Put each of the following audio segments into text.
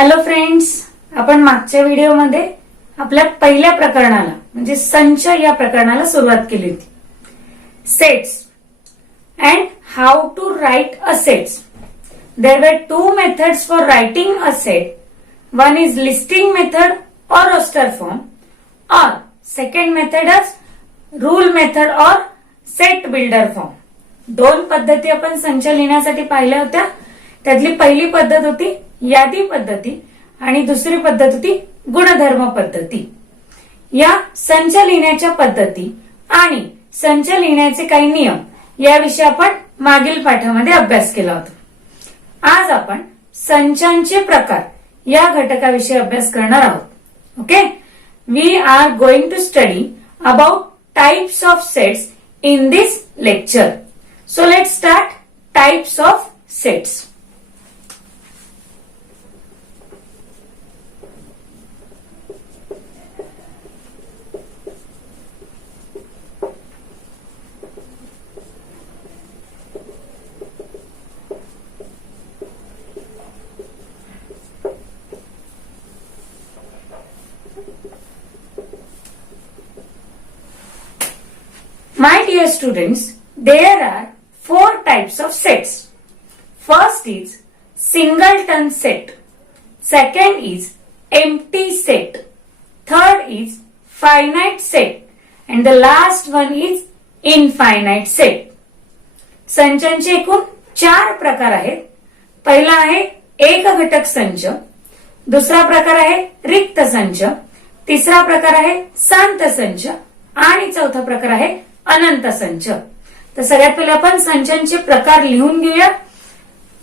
Hello friends, आपण मागच्या व्हिडिओमध्ये आपल्या पहिल्या प्रकरणाला म्हणजे संच या प्रकरणाला सुरुवात केली होती. Sets and how to write a sets. There are two methods for writing a set. One is listing method or roster form, or second method is rule method or set builder form. दोन पद्धती आपण संच लिहिण्यासाठी पाहिल्या होत्या. त्यातली पहिली पद्धत होती यादी पद्धती आणि दुसरी पद्धत होती गुणधर्म पद्धती. या संच लिहिण्याच्या पद्धती आणि संच लिहिण्याचे काही नियम याविषयी आपण मागील पाठामध्ये अभ्यास केला होता. आज आपण संचांचे प्रकार या घटकाविषयी अभ्यास करणार आहोत. Okay, we are going to study about types of sets in this lecture. So let's start types of sets. My dear students, there are four types of sets. First is singleton set. Second is empty set. Third is finite set. And the last one is infinite set. संचांचे एकूण 4 प्रकार आहेत. पहिला आहे एक घटक संच, दुसरा प्रकार आहे रिक्त संच, तिसरा प्रकार आहे शांत संच आणि चौथा प्रकार आहे अनंत संच. तर सगळ्यात पहिले आपण संचांचे प्रकार लिहून घेऊया.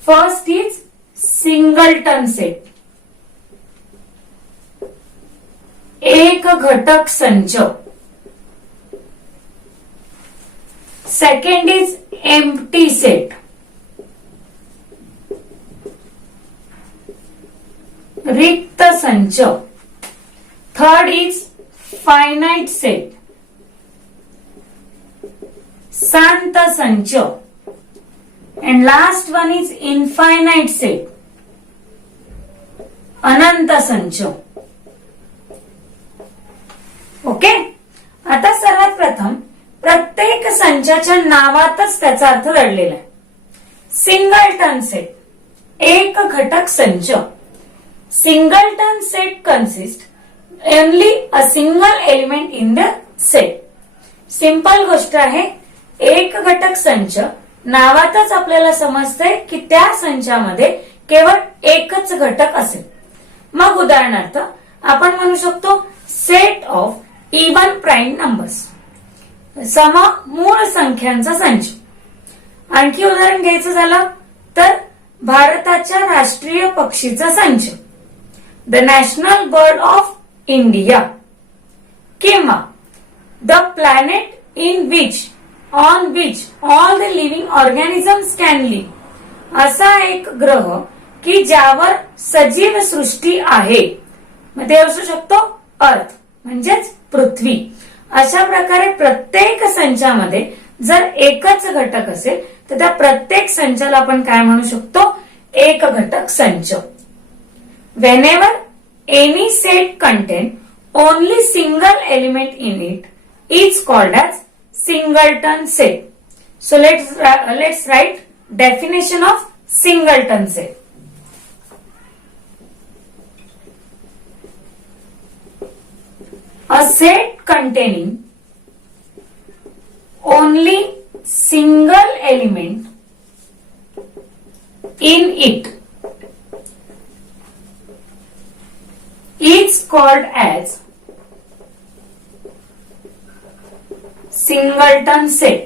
फर्स्ट इज सिंगलटन सेट, एक घटक संच. सेकंड इज एम्प्टी सेट, रिक्त संच. थर्ड इज फायनाइट सेट, शांत संच. And last one is infinite set, अनंत संच. ओके, आता सर्वात प्रथम प्रत्येक संचाच्या नावातच त्याचा अर्थ दडलेला आहे. सिंगलटन सेट, एक घटक संच. Singleton set consist only a single element in the set. Simple गोष्ट आहे. एक घटक संच नावातच आपल्याला समजतंय की त्या संचामध्ये केवळ एकच घटक असेल. मग उदाहरणार्थ आपण म्हणू शकतो set of even prime numbers, सम मूळ संख्यांचा संच. आणखी उदाहरण घ्यायचं झालं तर भारताच्या राष्ट्रीय पक्षीचा संच, the national bird of India, किंवा the planet in which on which all the living organisms can live. असा एक ग्रह की ज्यावर सजीव सृष्टी आहे. मग ते असू शकतो अर्थ म्हणजेच पृथ्वी. अशा प्रकारे प्रत्येक संचामध्ये जर एकच घटक असेल तर त्या प्रत्येक संचाला आपण काय म्हणू शकतो? एक घटक संच. Whenever any set contain only single element in it is called as singleton set. So let's write definition of singleton set. A set containing only single element in it is called as singleton set.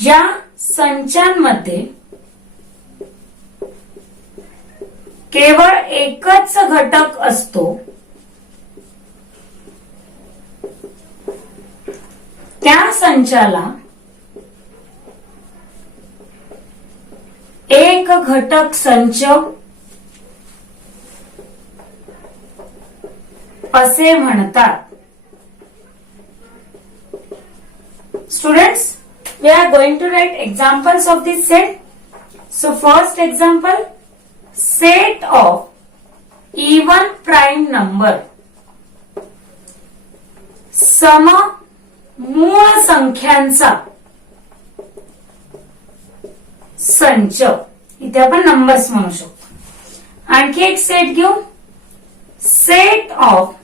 ज्या संचांमध्ये केवळ एकच घटक असतो त्या संचाला एक घटक संच असे म्हणतात. Students, we are going to write examples of this set. So first example, set of even prime number, सम मूळ संख्यांचा संच, इथे आपण नंबर्स म्हणू शकतो. आणखी एक सेट घेऊ, set of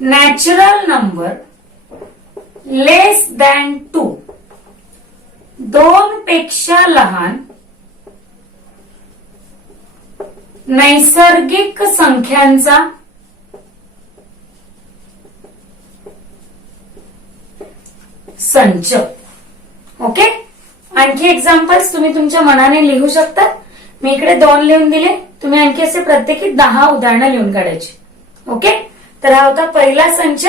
natural number less than 2, 2 पेक्षा लहान नैसर्गिक संख्यांचा संच. ओके, आणखी एक्झाम्पल्स तुम्ही तुमच्या मनाने लिहू शकता. मी इकडे 2 लिहून दिले, तुम्ही आणखी असे प्रत्येकी 10 उदाहरणं लिहून काढायची. ओके, तर हा होता पहिला संच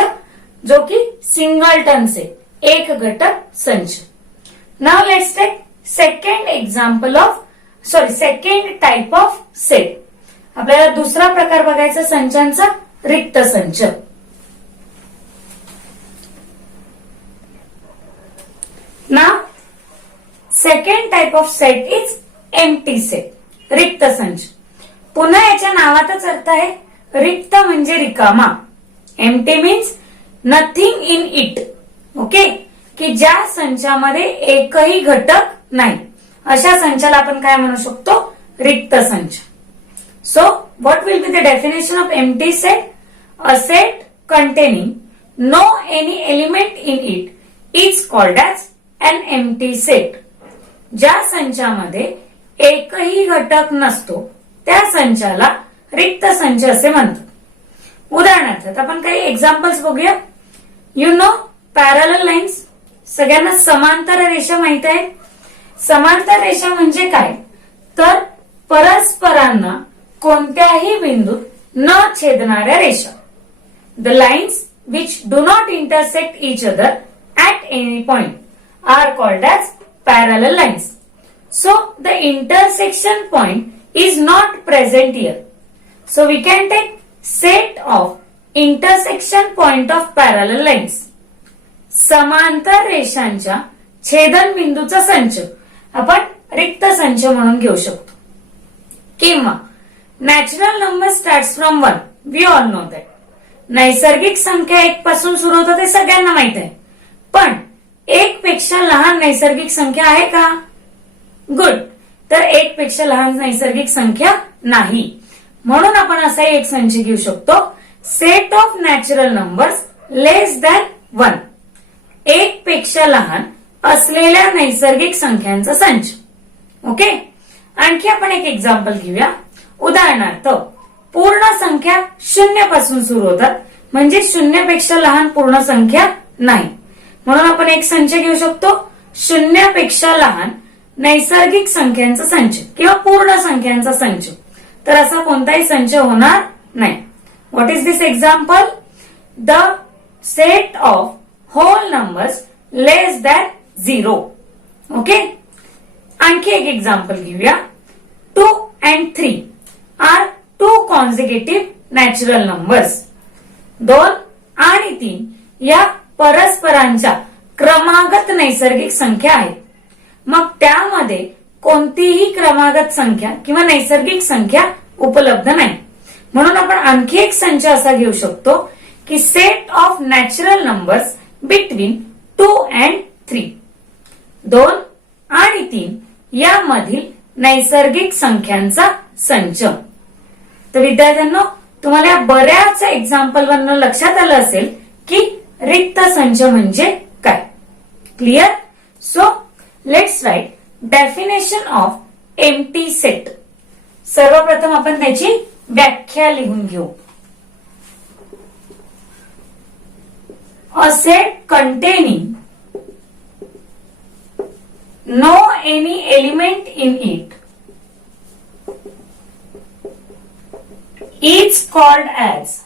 जो की सिंगलटनचे एक घटक संच. Now let's take second example of second type of set. आपल्याला दुसरा प्रकार बघायचा संचांचा, रिक्त संच. Now second type of set is empty set, रिक्त संच. पुन्हा याच्या नावातच अर्थ आहे, रिक्त म्हणजे रिकामा. Empty means nothing in it. Okay, की ज्या संचामध्ये एकही घटक नाही, अशा संचाला आपण काय म्हणू शकतो, रिक्त संच. So what will be the definition of empty set? A set containing no any element in it is called as an empty set. ज्या संचामध्ये एकही घटक नसतो त्या संचाला रिक्त संच असे म्हणतात. उदाहरणार्थ आपण काही एक्झाम्पल्स बघूया. यू नो पॅरलल लाईन्स, सगळ्यांना समांतर रेषा माहित आहे. समांतर रेषा म्हणजे काय, तर परस्परांना कोणत्याही बिंदूत न छेदणाऱ्या रेषा. The lines which do not intersect each other at any point are called as parallel lines. So the intersection point is not present here. So we can take set of intersection point of parallel lines. समांतर रेषांच्या छेदन बिंदूचा संच आपण रिक्त संच म्हणून घेऊ शकतो. किंवा natural number starts from 1. We all know that. नैसर्गिक संख्या 1 पासून सुरू होतं ते सगळ्यांना माहित आहे. पण 1 पेक्षा लहान नैसर्गिक संख्या आहे का? गुड. तर 1 पेक्षा लहान नैसर्गिक संख्या नाही. म्हणून आपण असा एक संच घेऊ शकतो, set of natural numbers less than 1. 1 पेक्षा लहान असलेल्या नैसर्गिक संख्यांचा संच. ओके, आणखी आपण एक एक्झाम्पल घेऊया. उदाहरणार्थ पूर्ण संख्या 0 पासून सुरू होतात, म्हणजे 0 पेक्षा लहान पूर्ण संख्या नाही. म्हणून आपण एक संच घेऊ शकतो, 0 पेक्षा लहान नैसर्गिक संख्यांचा संच किंवा पूर्ण संख्यांचा संच. तर असा कोणताही संच होणार नाही. What is this example? The set of whole numbers less than 0. Okay, आणखी एक एक्झाम्पल घेऊया. 2 and 3 are 2 consecutive natural numbers. 2 आणि 3 या परस्परांच्या क्रमागत नैसर्गिक संख्या आहेत. मग त्यामध्ये कोणतीही क्रमागत संख्या किंवा नैसर्गिक संख्या उपलब्ध नाही. म्हणून आपण आणखी एक संच असा घेऊ शकतो की set of natural numbers between 2 and 3. 2 आणि 3 यामधील नैसर्गिक संख्यांचा संच. तर विद्यार्थ्यांनो, तुम्हाला या बऱ्याच एक्झाम्पल वरून लक्षात आलं असेल की रिक्त संच म्हणजे काय. Clear? So let's write definition of empty set. सर्वप्रथम आपण त्याची व्याख्या लिहून घेऊ. A set containing no any element in it is called as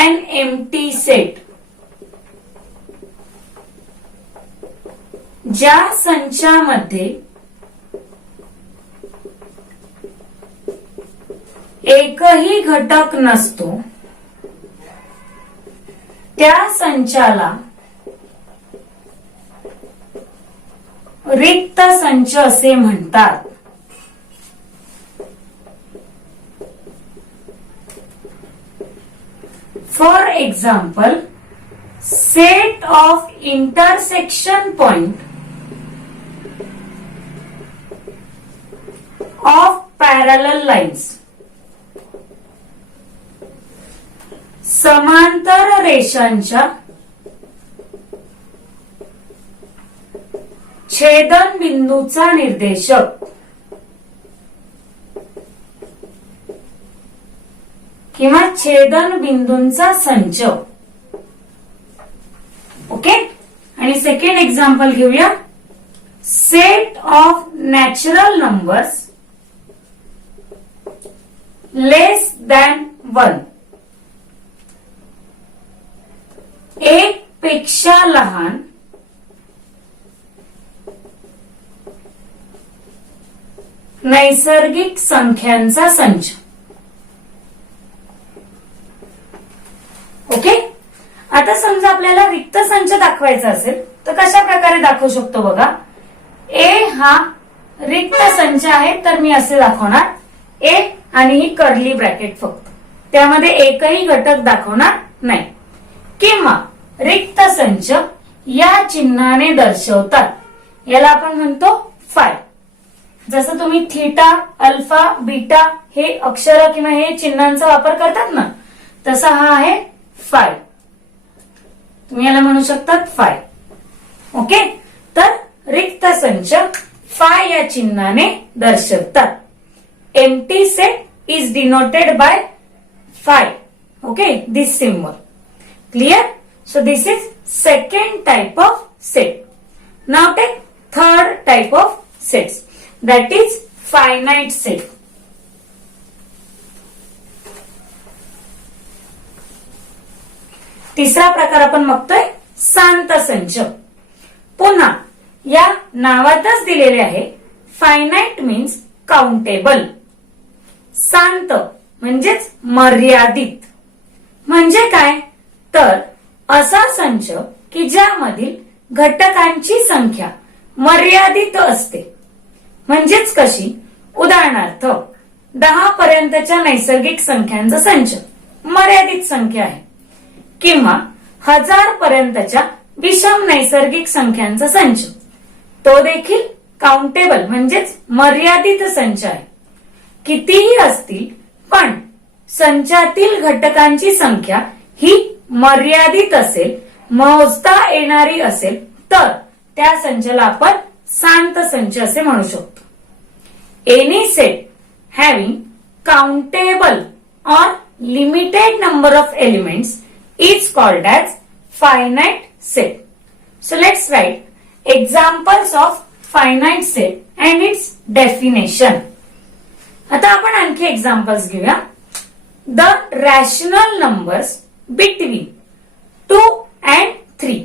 an empty set. ज्या संचामध्ये एकही घटक नसतो त्या संचाला रिक्त संच असे म्हणतात. For example, set of intersection point of parallel lines. समांतर रेषांच्या छेदन बिंदूचा निर्देशक किंवा छेदन बिंदूंचा संच. ओके. आणि सेकंड एक्झाम्पल घेऊया. Set of natural numbers less than 1. एक पेक्षा लहान नैसर्गिक संख्यांचा संच. ओके. आता समजा आपल्याला रिक्त संच दाखवायचा असेल तर कशा प्रकारे दाखवू शकतो बघा. ए हा रिक्त संच आहे तर मी असे दाखवणार. ए आणि ही कर्ली ब्रॅकेट फक्त, त्यामध्ये एकही घटक दाखवणार नाही. किंवा रिक्त संच या चिन्हाने दर्शवतात, याला आपण म्हणतो फाय. जसं तुम्ही थीटा, अल्फा, बीटा हे अक्षर किंवा हे चिन्हांचा वापर करतात ना, तसा हा आहे फाय. तुम्ही याला म्हणू शकतात फाय. ओके. तर रिक्त संच फाय या चिन्हाने दर्शवतात. Empty set is denoted by five. Okay, this symbol. Clear? So this is second type of set. Now take third type of sets, that is finite set. तिसरा प्रकार आपण बघतोय शांत संच. पुन्हा या नावातच दिलेले आहे फायनाइट मीन्स काउंटेबल. शांत म्हणजेच मर्यादित. म्हणजे काय तर असा संच की ज्यामधील घटकांची संख्या मर्यादित असते. म्हणजेच कशी? उदाहरणार्थ 10 पर्यंतच्या नैसर्गिक संख्यांचा संच मर्यादित संख्या आहे. किंवा 1000 पर्यंतच्या विषम नैसर्गिक संख्यांचा संच, तो देखील काउंटेबल म्हणजेच मर्यादित संच आहे. कितीही असतील पण संचातील घटकांची संख्या ही मर्यादित असेल, मोजता येणारी असेल, तर त्या संचाला आपण शांत संच असे म्हणू शकतो. एनी सेट हॅव्हिंग काउंटेबल और limited number of elements is called as finite set. So let's write examples of finite set and it's definition. आता आपण आणखी एक्झाम्पल्स घेऊया. The rational numbers between 2 and 3.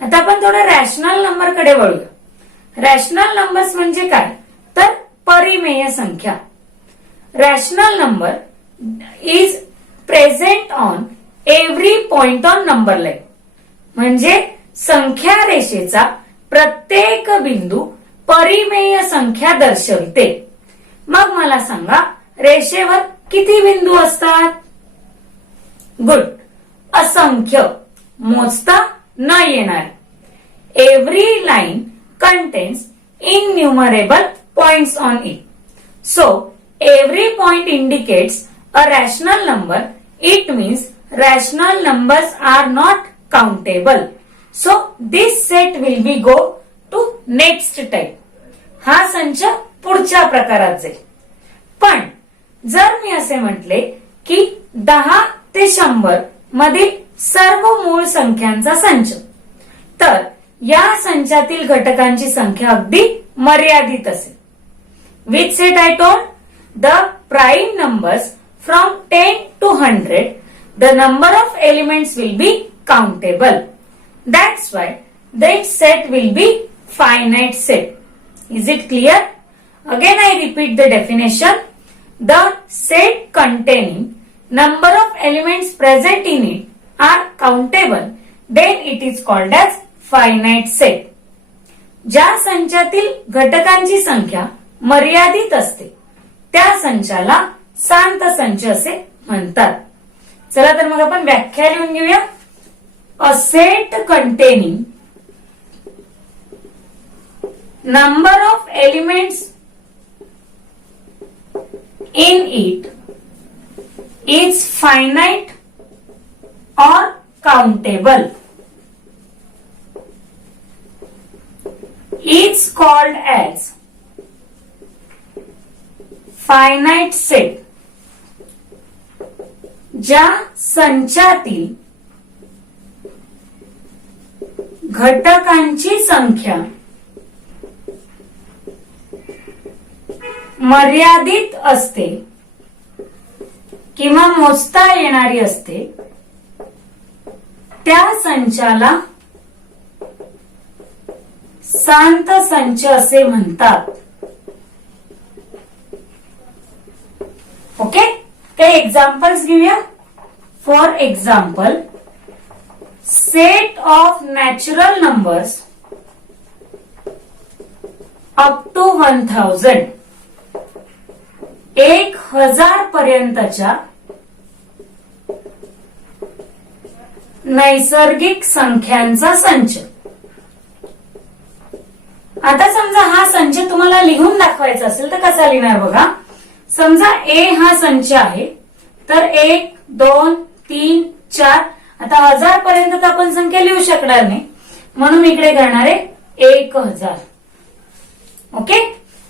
आता आपण थोडं रॅशनल नंबर कडे वळूया. रॅशनल नंबर्स म्हणजे काय तर परिमेय संख्या. Rational number is present on every point on number line. म्हणजे संख्या रेषेचा प्रत्येक बिंदू परिमेय संख्या दर्शविते. मग मला सांगा रेषेवर किती बिंदू असतात? गुड. असंख्य, मोजता न येणार. Every line contains innumerable points on it. So every point indicates a rational number. It means rational numbers are not countable. So this set will be go to next type. हा संच पुढच्या प्रकारात जाईल. पण जर मी असे म्हटले की 10 ते 100 मधील सर्व मूळ संख्यांचा संच, तर या संचातील घटकांची संख्या अगदी मर्यादित असेल. Which set I told? The prime numbers from 10 to 100, the number of elements will be countable. That's why that set will be finite set. Is it clear? Again I repeat the definition. The set containing number of elements present in it are countable, then it is called as finite set. ज्या संचातील घटकांची संख्या मर्यादित असते त्या संचाला शांत संच असे म्हणतात. चला तर मग आपण व्याख्या लिहून घेऊया. अ set containing number of elements in it is finite or countable is called as finite set. ज्या संचातील घटकांची संख्या मर्यादित असते किंवा मोजता येणारी असते त्या संचाला शांत संच असे म्हणतात. ओके, काही एक्झाम्पल्स घेऊया. For example, set of natural numbers up to 1000 1000 पर्यंतच्या नैसर्गिक संख्यांचा संच. आता समजा हा संच तुम्हाला लिहून दाखवायचा असेल तर कसा लिहिणार बघा. समजा ए हा संच आहे तर 1 2 3 4 आता 1000 पर्यंत तर आपण संख्या लिहू शकणार नाही म्हणून इकडे करणार आहे 1000. ओके,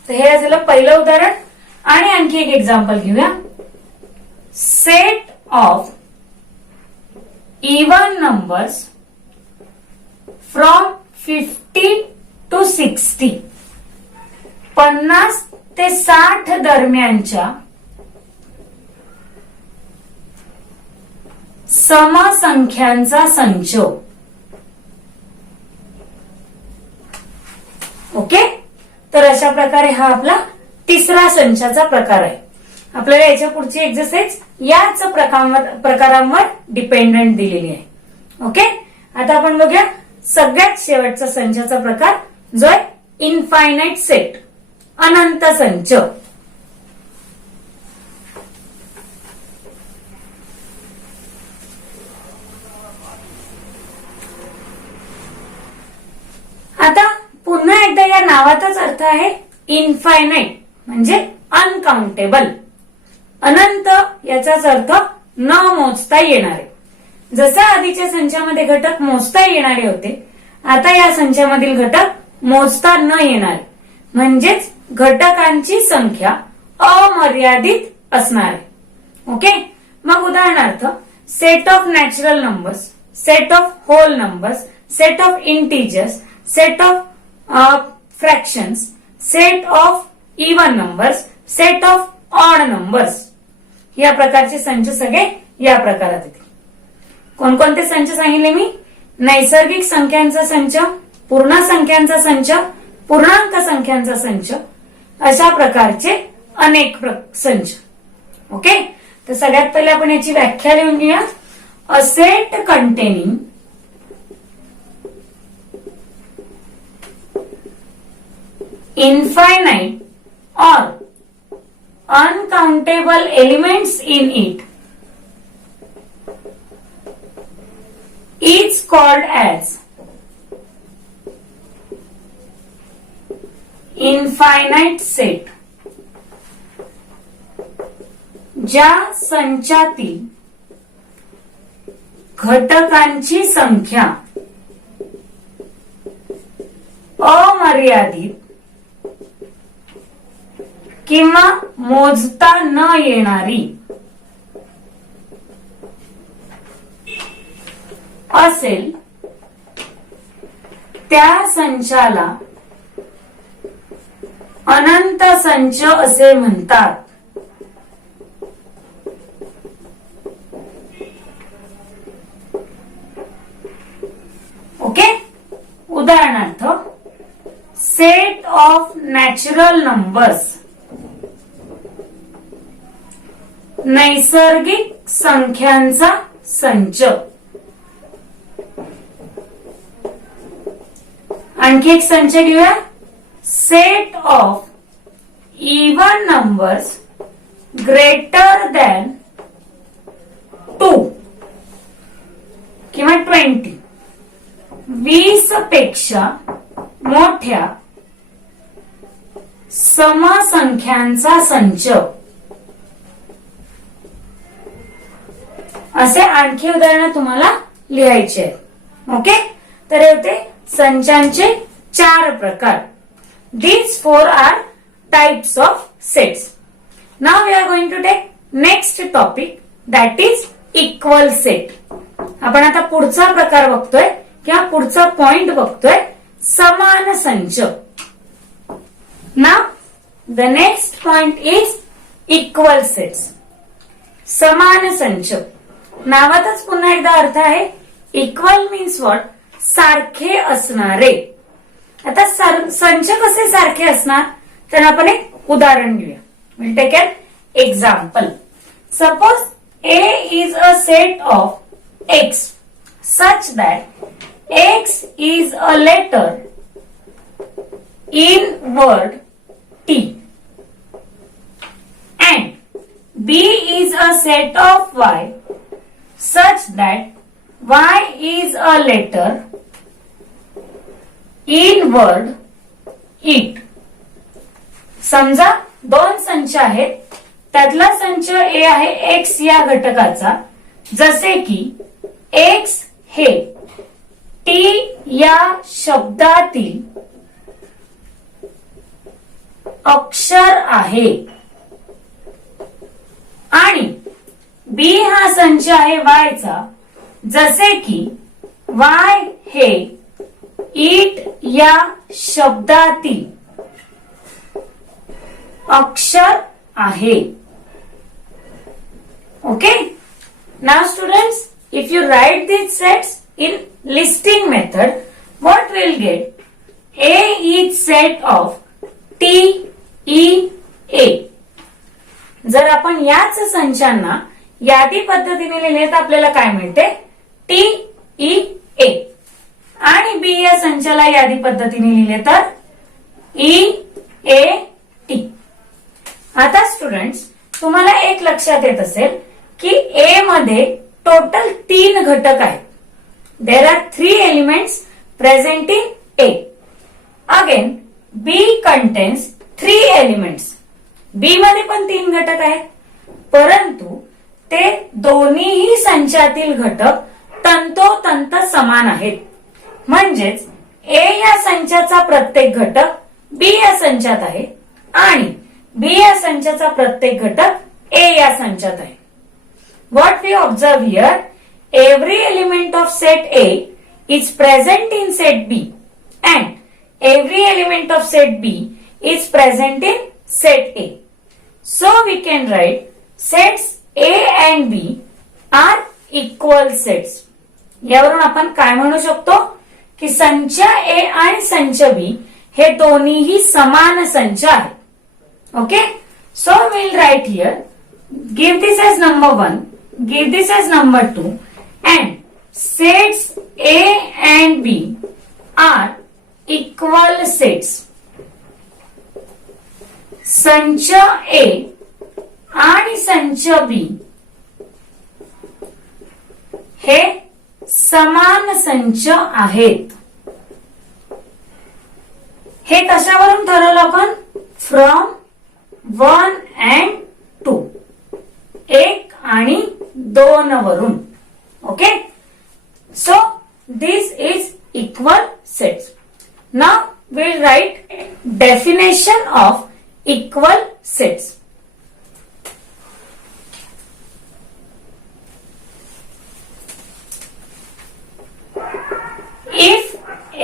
तर हे झालं पहिलं उदाहरण. आणि आणखी एक एक्झाम्पल घेऊया. Set of even numbers from 50 to 60 50 ते 60 दरम्यानच्या समसंख्यांचा संच. ओके, तर अशा प्रकारे हा आपला तिसरा संचाचा प्रकार आहे. आपल्याला याच्या पुढची एक्सरसाइज याच प्रकारांवर डिपेंडंट दिलेली आहे. ओके, आता आपण बघूया सगळ्यात शेवटचा संचाचा प्रकार जो आहे इनफायनाइट सेट, अनंत संच. आता पुन्हा एकदा या नावाचाच अर्थ आहे इनफायनाइट म्हणजे अनकाउंटेबल. अनंत याचाच अर्थ न मोजता येणारे. जसं आधीच्या संचामध्ये घटक मोजता येणारे होते, आता या संचामधील घटक मोजता न येणारे म्हणजेच घटकांची संख्या अमर्यादित असणार आहे. ओके, मग उदाहरणार्थ set of natural numbers, set of whole numbers, set of integers, set of fractions, set of even numbers, set of odd numbers, या प्रकारचे संच सगळे या प्रकारात येतील. कोणकोणते संच सांगितले मी? नैसर्गिक संख्यांचा संच, पूर्ण संख्यांचा संच, पूर्णांक संख्यांचा संच, अशा प्रकारचे अनेक संच. ओके, तर सगळ्यात पहिले आपण याची व्याख्या लिहून घेऊया. अ set containing infinite or uncountable elements in it is called as infinite set. ज्या संचातील घटकांची संख्या अमर्यादित किंवा मोजता न येणारी असेल त्या संचाला अनंत संच असे म्हणतात. ओके, उदाहरणार्थ सेट ऑफ नॅचरल नंबर्स, नैसर्गिक संख्यांचा संच. आणखी एक संच घेऊया. Set of even numbers greater than 2 किंवा 20. 20 पेक्षा मोठ्या समसंख्यांचा संच. असे आणखी उदाहरण तुम्हाला लिहायचे आहे. ओके, तर हे होते संचांचे 4 प्रकार. These 4 are types of sets. Now we are going to take next topic, that is equal set. आपण आता पुढचा प्रकार बघतोय किंवा पुढचा पॉइंट बघतोय, समान संच. Now the next point is equal sets. समान संच. नावातच पुन्हा एकदा अर्थ आहे. Equal means what? सारखे असणारे. आता संच कसे सारखे असणार, तर आपण एक उदाहरण घेऊया. Will take an example. Suppose A is a set of X such that X is a letter in word T and B is a set of Y such that Y is a letter in word it. समजा 2 संच आहेत. त्यातला संच A आहे X या घटकाचा, जसे की X हे T या शब्दातील अक्षर आहे आणि B हा संच आहे Y चा, जसे की Y हे इट या शब्दातील अक्षर आहे. Okay, now students, if you right these sets in listing method, what we'll get? A is set of T E A. जर आपण याच संचांना यादी पद्धतीने लिहिले तर आपल्याला काय मिळते? T E A. आणि बी या संचाला यादी पद्धतीने लिहिले तर E A T. आता स्टुडंट्स, तुम्हाला एक लक्षात येत असेल की ए मध्ये टोटल 3 घटक आहेत. There are 3 elements present in A. Again B contains 3 elements. B मध्ये पण 3 घटक आहेत, परंतु ते दोन्हीही संचातील घटक तंतोतंत समान आहेत. म्हणजेच ए या संचाचा प्रत्येक घटक बी या संचात आहे आणि बी या संचाचा प्रत्येक घटक ए या संचात आहे. What we observe here? Every element of set A is present in set B and every element of set B is present in set A. So we can write sets A and B are equal sets. यावरून आपण काय म्हणू शकतो की संच ए आणि संच बी हे दोन्हीही समान संच आहेत. Okay, so we'll write here, give this as number 1, give this as number 2, and sets A and B are equal sets. संच A आणि संच B हे समान संच आहेत. हे कशावरून ठरवलं आपण? फ्रॉम 1 and 2, 1 आणि 2 वरून. Okay, so this is equal sets. Now we'll write definition of equal sets. If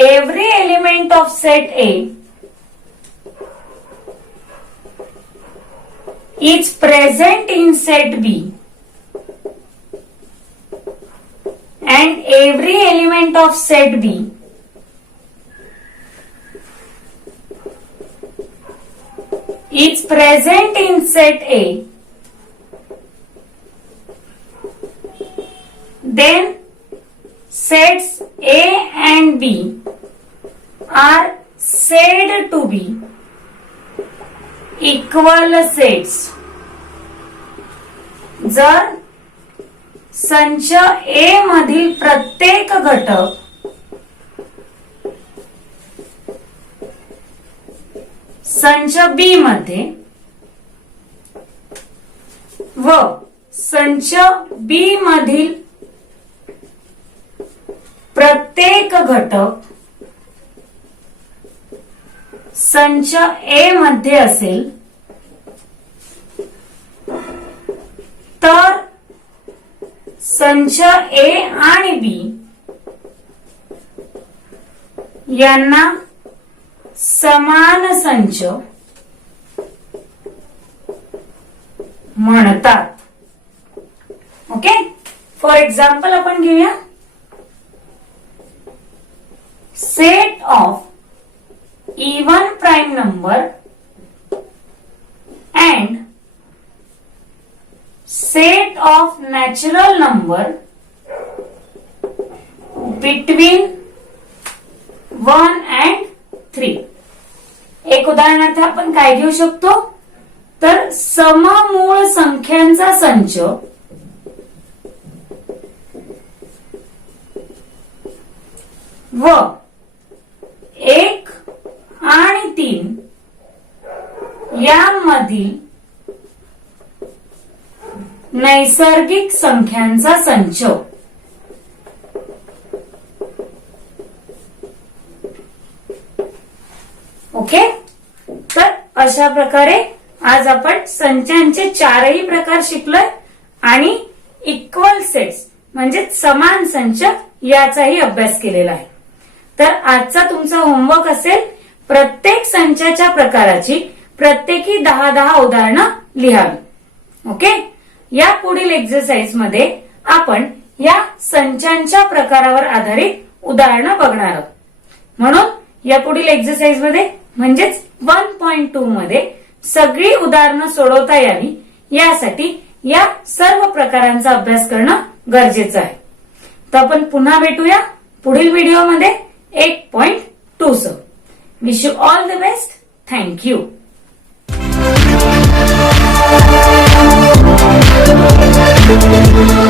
every element of set A is present in set B and every element of set B is present in set A, then sets A and B are said to be equal sets जर संच A मधील प्रत्येक घटक संच B मध्ये व संच B मधील प्रत्येक घटक संच A मध्ये असेल तर संच A आणि B यांना समान संच म्हणतात. ओके, फॉर एक्झाम्पल आपण घेऊया. Set of even prime number and set of natural number between 1 and 3. एक उदाहरणार्थ आपण काय घेऊ शकतो तर सममूळ संख्यांचा संच व 1 आणि 3 यामधील नैसर्गिक संख्यांचा संच. ओके, तर अशा प्रकारे आज आपण संचांचे चारही प्रकार शिकलोय आणि इक्वल सेट्स म्हणजे समान संच याचाही अभ्यास केलेला आहे. तर आजचा तुमचा होमवर्क असेल प्रत्येक संचाच्या प्रकाराची प्रत्येकी 10-10 उदाहरणं लिहावी. ओके, या पुढील एक्सरसाइज मध्ये आपण या संचांच्या प्रकारावर आधारित उदाहरणं बघणार आहोत. म्हणून या पुढील एक्सरसाइज मध्ये म्हणजेच 1.2 मध्ये सगळी उदाहरणं सोडवता यावी यासाठी या सर्व प्रकारांचा अभ्यास करणं गरजेचं आहे. तर आपण पुन्हा भेटूया पुढील व्हिडिओमध्ये 1.2 सह. Wish you all the best. Thank you. Thank you.